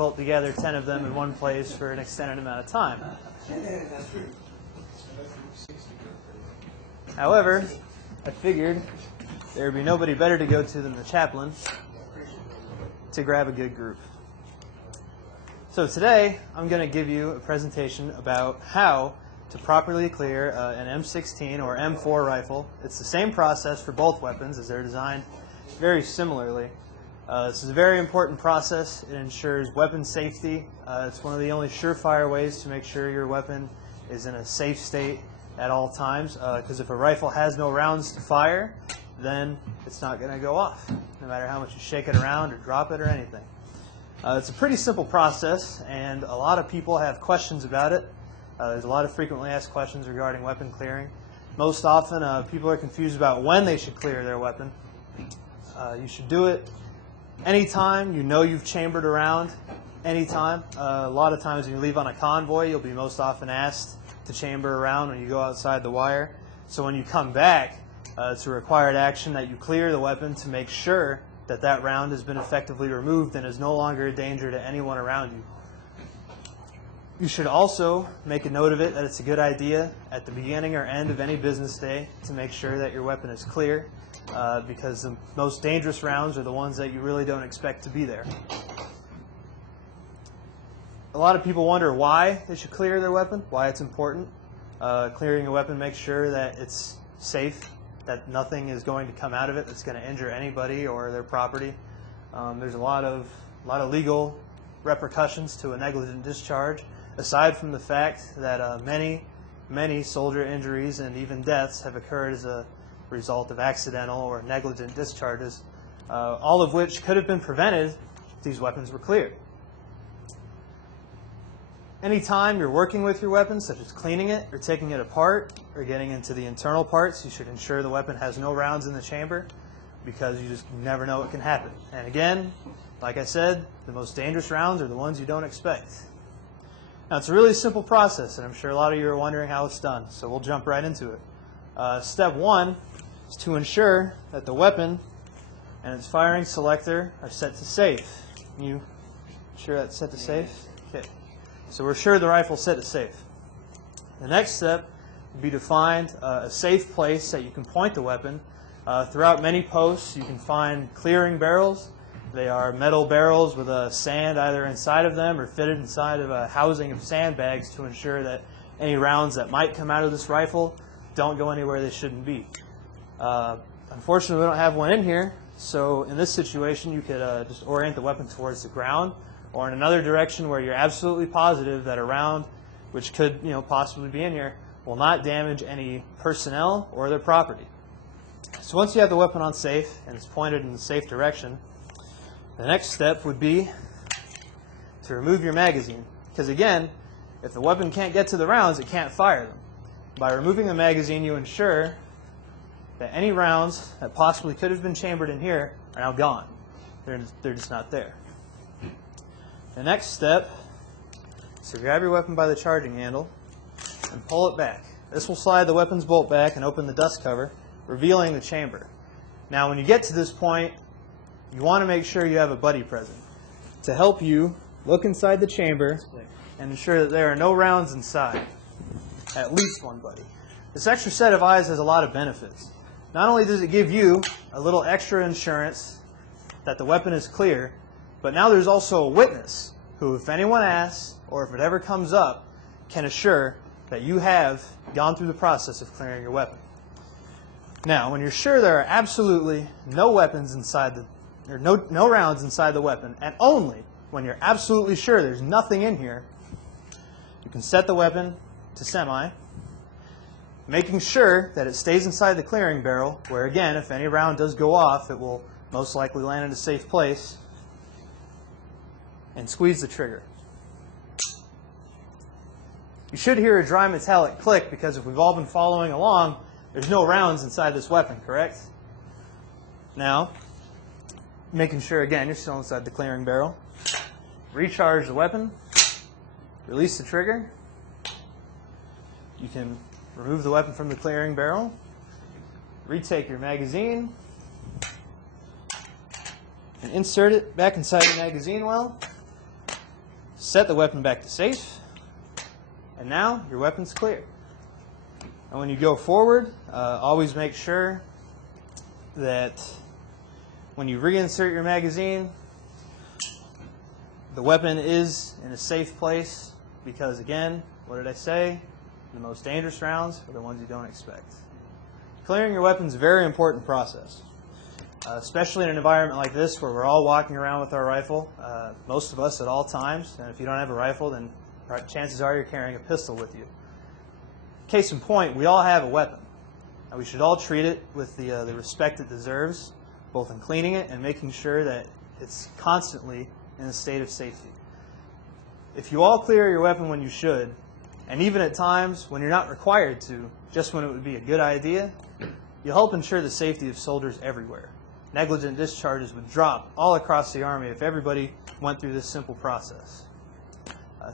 difficult to gather 10 of them in one place for an extended amount of time. However, I figured there would be nobody better to go to than the chaplain to grab a good group. So today, I'm going to give you a presentation about how to properly clear an M16 or M4 rifle. It's the same process for both weapons as they're designed very similarly. This is a very important process. It ensures weapon safety. It's one of the only surefire ways to make sure your weapon is in a safe state at all times, because if a rifle has no rounds to fire, then it's not going to go off, no matter how much you shake it around or drop it or anything. It's a pretty simple process, and a lot of people have questions about it. There's a lot of frequently asked questions regarding weapon clearing. Most often, people are confused about when they should clear their weapon. You should do it anytime you know you've chambered around, anytime. A lot of times when you leave on a convoy, you'll be most often asked to chamber around when you go outside the wire. So when you come back, it's a required action that you clear the weapon to make sure that that round has been effectively removed and is no longer a danger to anyone around you. You should also make a note of it that it's a good idea at the beginning or end of any business day to make sure that your weapon is clear, because the most dangerous rounds are the ones that you really don't expect to be there. A lot of people wonder why they should clear their weapon, why it's important. Clearing a weapon makes sure that it's safe, that nothing is going to come out of it that's going to injure anybody or their property. There's a lot of legal repercussions to a negligent discharge, aside from the fact that many soldier injuries and even deaths have occurred as a result of accidental or negligent discharges, all of which could have been prevented if these weapons were cleared. Anytime you're working with your weapon, such as cleaning it or taking it apart or getting into the internal parts, you should ensure the weapon has no rounds in the chamber, because you just never know what can happen. And again, like I said, the most dangerous rounds are the ones you don't expect. Now, it's a really simple process, and I'm sure a lot of you are wondering how it's done, so we'll jump right into it. Step one is to ensure that the weapon and its firing selector are set to safe. Can you sure that's set to safe? Okay. So we're sure the rifle's set to safe. The next step would be to find a safe place that you can point the weapon. Throughout many posts, you can find clearing barrels. They are metal barrels with sand either inside of them or fitted inside of a housing of sandbags to ensure that any rounds that might come out of this rifle don't go anywhere they shouldn't be. Unfortunately, we don't have one in here, so in this situation, you could just orient the weapon towards the ground or in another direction where you're absolutely positive that a round, which could possibly be in here, will not damage any personnel or their property. So once you have the weapon on safe and it's pointed in the safe direction, the next step would be to remove your magazine. Because again, if the weapon can't get to the rounds, it can't fire them. By removing the magazine, you ensure that any rounds that possibly could have been chambered in here are now gone. They're just not there. The next step is to grab your weapon by the charging handle and pull it back. This will slide the weapon's bolt back and open the dust cover, revealing the chamber. Now, when you get to this point, you want to make sure you have a buddy present to help you look inside the chamber and ensure that there are no rounds inside. At least one buddy. This extra set of eyes has a lot of benefits. Not only does it give you a little extra insurance that the weapon is clear, but now there's also a witness who, if anyone asks or if it ever comes up, can assure that you have gone through the process of clearing your weapon. Now, when you're sure there are absolutely no weapons inside no rounds inside the weapon, and only when you're absolutely sure there's nothing in here, you can set the weapon to semi, making sure that it stays inside the clearing barrel, where again, if any round does go off, it will most likely land in a safe place, and squeeze the trigger. You should hear a dry metallic click, because if we've all been following along, there's no rounds inside this weapon, correct? Now, making sure, again, you're still inside the clearing barrel. Recharge the weapon. Release the trigger. You can remove the weapon from the clearing barrel. Retake your magazine. And insert it back inside the magazine well. set the weapon back to safe, and now your weapon's clear. And when you go forward, always make sure that when you reinsert your magazine, the weapon is in a safe place because, again, what did I say? The most dangerous rounds are the ones you don't expect. Clearing your weapon is a very important process, especially in an environment like this where we're all walking around with our rifle, most of us at all times. And if you don't have a rifle, then chances are you're carrying a pistol with you. Case in point, we all have a weapon. And we should all treat it with the respect it deserves, both in cleaning it and making sure that it's constantly in a state of safety. If you all clear your weapon when you should, and even at times when you're not required to, just when it would be a good idea, you'll help ensure the safety of soldiers everywhere. Negligent discharges would drop all across the Army if everybody went through this simple process.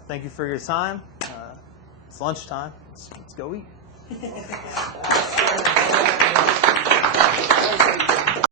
Thank you for your time. It's lunchtime. Let's go eat.